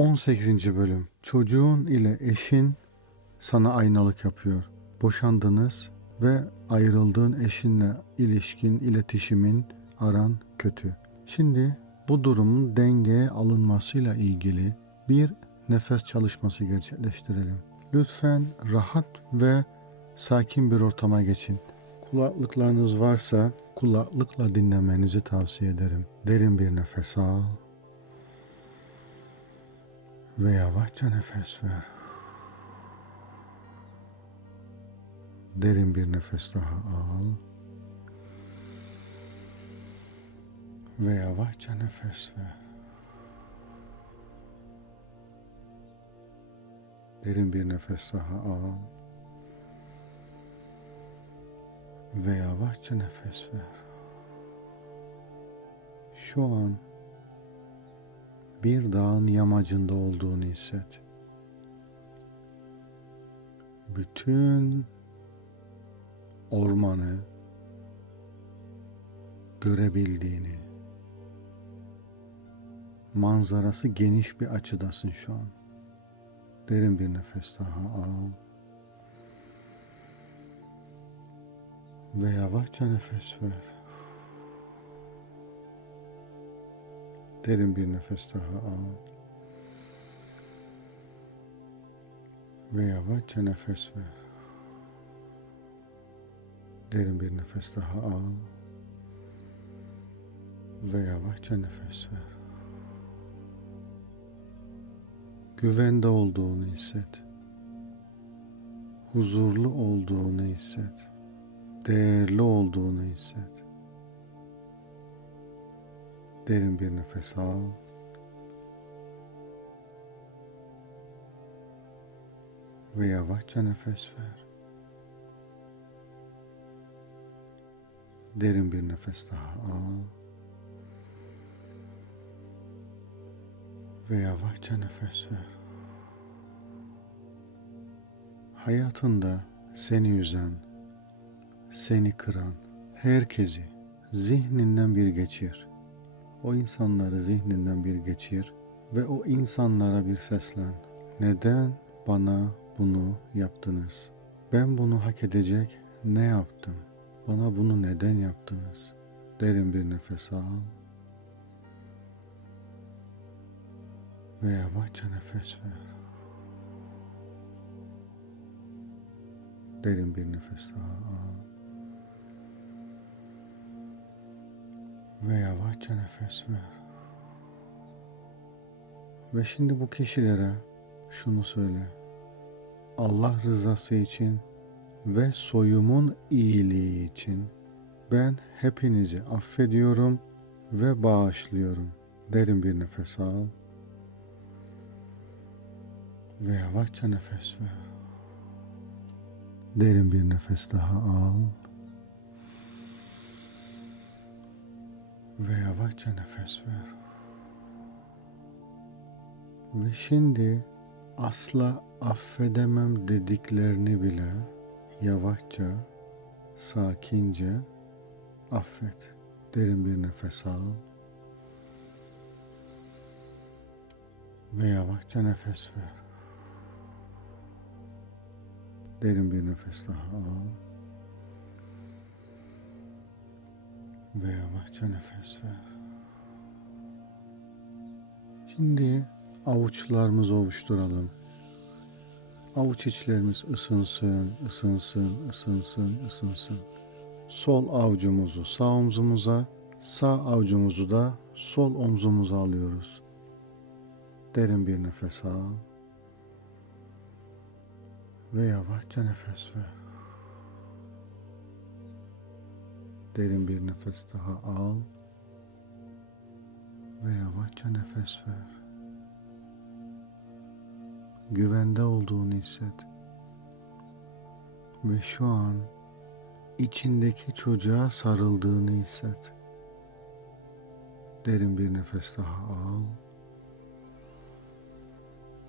18. bölüm. Çocuğun ile eşin sana aynalık yapıyor. Boşandınız ve ayrıldığın eşinle ilişkin, iletişimin aran kötü. Şimdi bu durumun dengeye alınmasıyla ilgili bir nefes çalışması gerçekleştirelim. Lütfen rahat ve sakin bir ortama geçin. Kulaklıklarınız varsa kulaklıkla dinlemenizi tavsiye ederim. Derin bir nefes al ve yavaşça nefes ver. Derin bir nefes daha al. Ve yavaşça nefes ver. Derin bir nefes daha al. Ve yavaşça nefes ver. Şu an bir dağın yamacında olduğunu hisset. Bütün ormanı görebildiğini, manzarası geniş bir açıdasın şu an. Derin bir nefes daha al. Ve yavaşça nefes ver. Derin bir nefes daha al. Ve yavaşça nefes ver. Derin bir nefes daha al. Ve yavaşça nefes ver. Güvende olduğunu hisset. Huzurlu olduğunu hisset. Değerli olduğunu hisset. Derin bir nefes al. Ve yavaşça nefes ver. Derin bir nefes daha al. Ve yavaşça nefes ver. Hayatında seni üzen, seni kıran herkesi zihninden bir geçir. O insanları zihninden bir geçir ve o insanlara bir seslen. Neden bana bunu yaptınız? Ben bunu hak edecek ne yaptım? Bana bunu neden yaptınız? Derin bir nefes al. Ve yavaşça nefes ver. Derin bir nefes daha al. Ve yavaşça nefes ver. Ve şimdi bu kişilere şunu söyle. Allah rızası için ve soyumun iyiliği için ben hepinizi affediyorum ve bağışlıyorum. Derin bir nefes al. Ve yavaşça nefes ver. Derin bir nefes daha al. Ve yavaşça nefes ver. Ve şimdi asla affedemem dediklerini bile yavaşça, sakince affet. Derin bir nefes al. Ve yavaşça nefes ver. Derin bir nefes daha al. Ve yavaşça nefes ver. Şimdi avuçlarımızı ovuşturalım. Avuç içlerimiz ısınsın, ısınsın, ısınsın, ısınsın. Sol avucumuzu sağ omzumuza, sağ avucumuzu da sol omzumuza alıyoruz. Derin bir nefes al. Ve yavaşça nefes ver. Derin bir nefes daha al. Ve yavaşça nefes ver. Güvende olduğunu hisset. Ve şu an içindeki çocuğa sarıldığını hisset. Derin bir nefes daha al.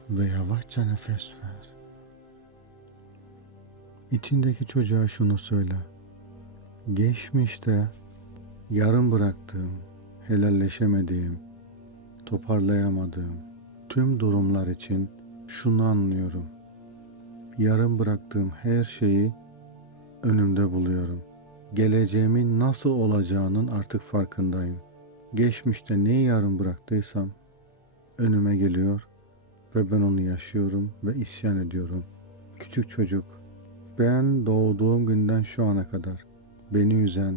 Ve yavaşça nefes ver. İçindeki çocuğa şunu söyle. Geçmişte yarım bıraktığım, helalleşemediğim, toparlayamadığım, tüm durumlar için şunu anlıyorum. Yarım bıraktığım her şeyi önümde buluyorum. Geleceğimin nasıl olacağının artık farkındayım. Geçmişte neyi yarım bıraktıysam önüme geliyor ve ben onu yaşıyorum ve isyan ediyorum. Küçük çocuk, ben doğduğum günden şu ana kadar beni üzen,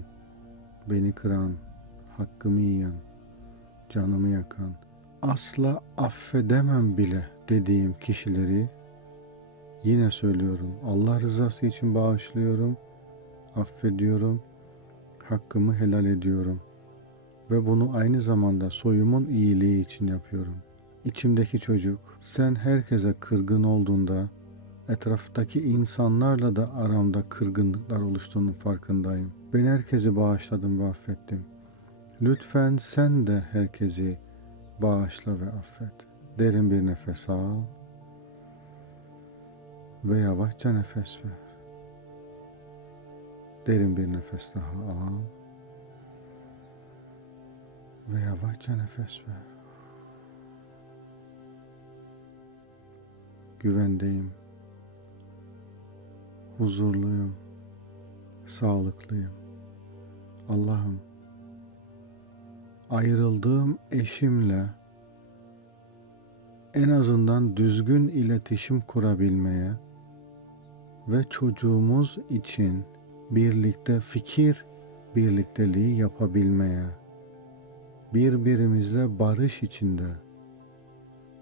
beni kıran, hakkımı yiyen, canımı yakan, asla affedemem bile dediğim kişileri yine söylüyorum. Allah rızası için bağışlıyorum, affediyorum, hakkımı helal ediyorum ve bunu aynı zamanda soyumun iyiliği için yapıyorum. İçimdeki çocuk, sen herkese kırgın olduğunda etraftaki insanlarla da aramda kırgınlıklar oluştuğunun farkındayım. Ben herkesi bağışladım ve affettim. Lütfen sen de herkesi bağışla ve affet. Derin bir nefes al ve yavaşça nefes ver. Derin bir nefes daha al ve yavaşça nefes ver. Güvendeyim. Huzurluyum. Sağlıklıyım. Allah'ım ayrıldığım eşimle en azından düzgün iletişim kurabilmeye ve çocuğumuz için birlikte fikir birlikteliği yapabilmeye, birbirimizle barış içinde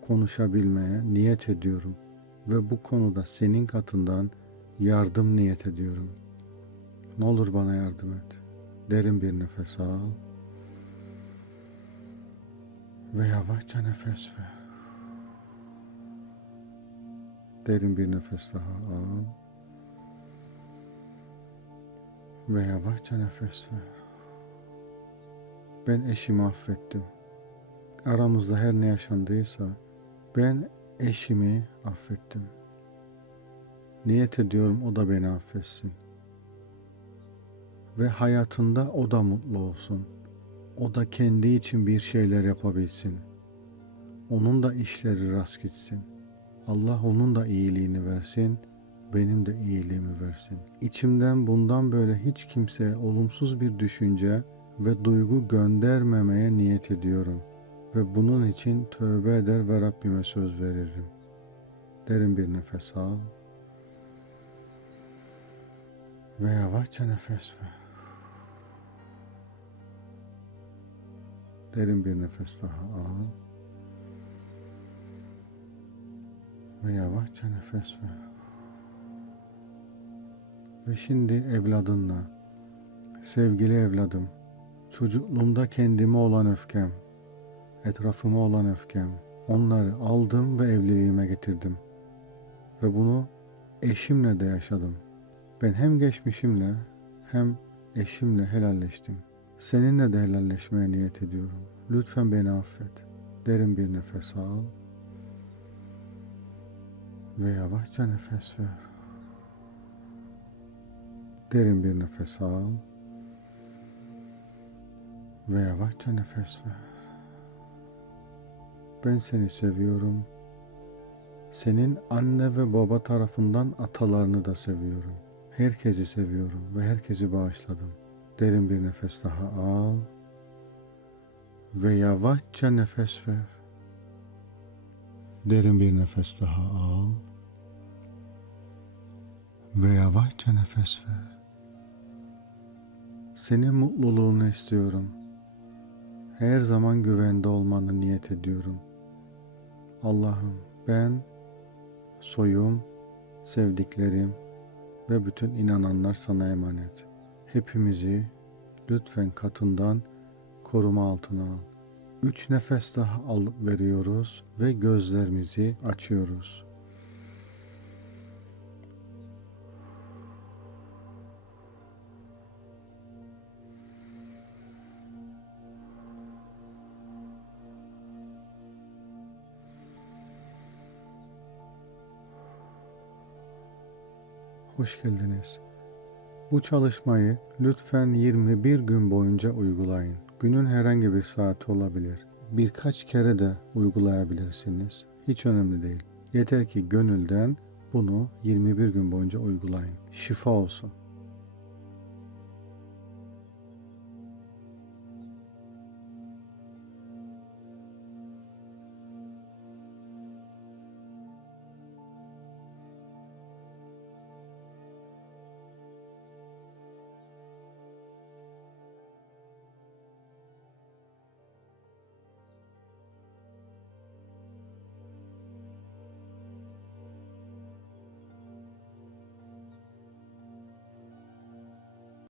konuşabilmeye niyet ediyorum ve bu konuda senin katından yardım niyet ediyorum. Ne olur bana yardım et. Derin bir nefes al ve yavaşça nefes ver. Derin bir nefes daha al ve yavaşça nefes ver. Ben eşimi affettim. Aramızda her ne yaşandıysa ben eşimi affettim. Niyet ediyorum o da beni affetsin. Ve hayatında o da mutlu olsun. O da kendi için bir şeyler yapabilsin. Onun da işleri rast gitsin. Allah onun da iyiliğini versin, benim de iyiliğimi versin. İçimden bundan böyle hiç kimseye olumsuz bir düşünce ve duygu göndermemeye niyet ediyorum. Ve bunun için tövbe eder ve Rabbime söz veririm. Derin bir nefes al. Ve yavaşça nefes ver. Derin bir nefes daha al. Ve yavaşça nefes ver. Ve şimdi evladınla, sevgili evladım, çocukluğumda kendime olan öfkem, etrafıma olan öfkem, onları aldım ve evliliğime getirdim. Ve bunu eşimle de yaşadım. Ben hem geçmişimle hem eşimle helalleştim. Seninle de helalleşmeye niyet ediyorum. Lütfen beni affet. Derin bir nefes al. Ve yavaşça nefes ver. Derin bir nefes al. Ve yavaşça nefes ver. Ben seni seviyorum. Senin anne ve baba tarafından atalarını da seviyorum. Herkesi seviyorum ve herkesi bağışladım. Derin bir nefes daha al ve yavaşça nefes ver. Derin bir nefes daha al ve yavaşça nefes ver. Senin mutluluğunu istiyorum. Her zaman güvende olmanı niyet ediyorum. Allah'ım ben, soyum, sevdiklerim ve bütün inananlar sana emanet. Hepimizi lütfen katından koruma altına al. Üç nefes daha alıp veriyoruz ve gözlerimizi açıyoruz. Hoş geldiniz. Bu çalışmayı lütfen 21 gün boyunca uygulayın. Günün herhangi bir saati olabilir. birkaç kere de uygulayabilirsiniz. Hiç önemli değil. Yeter ki gönülden bunu 21 gün boyunca uygulayın. Şifa olsun.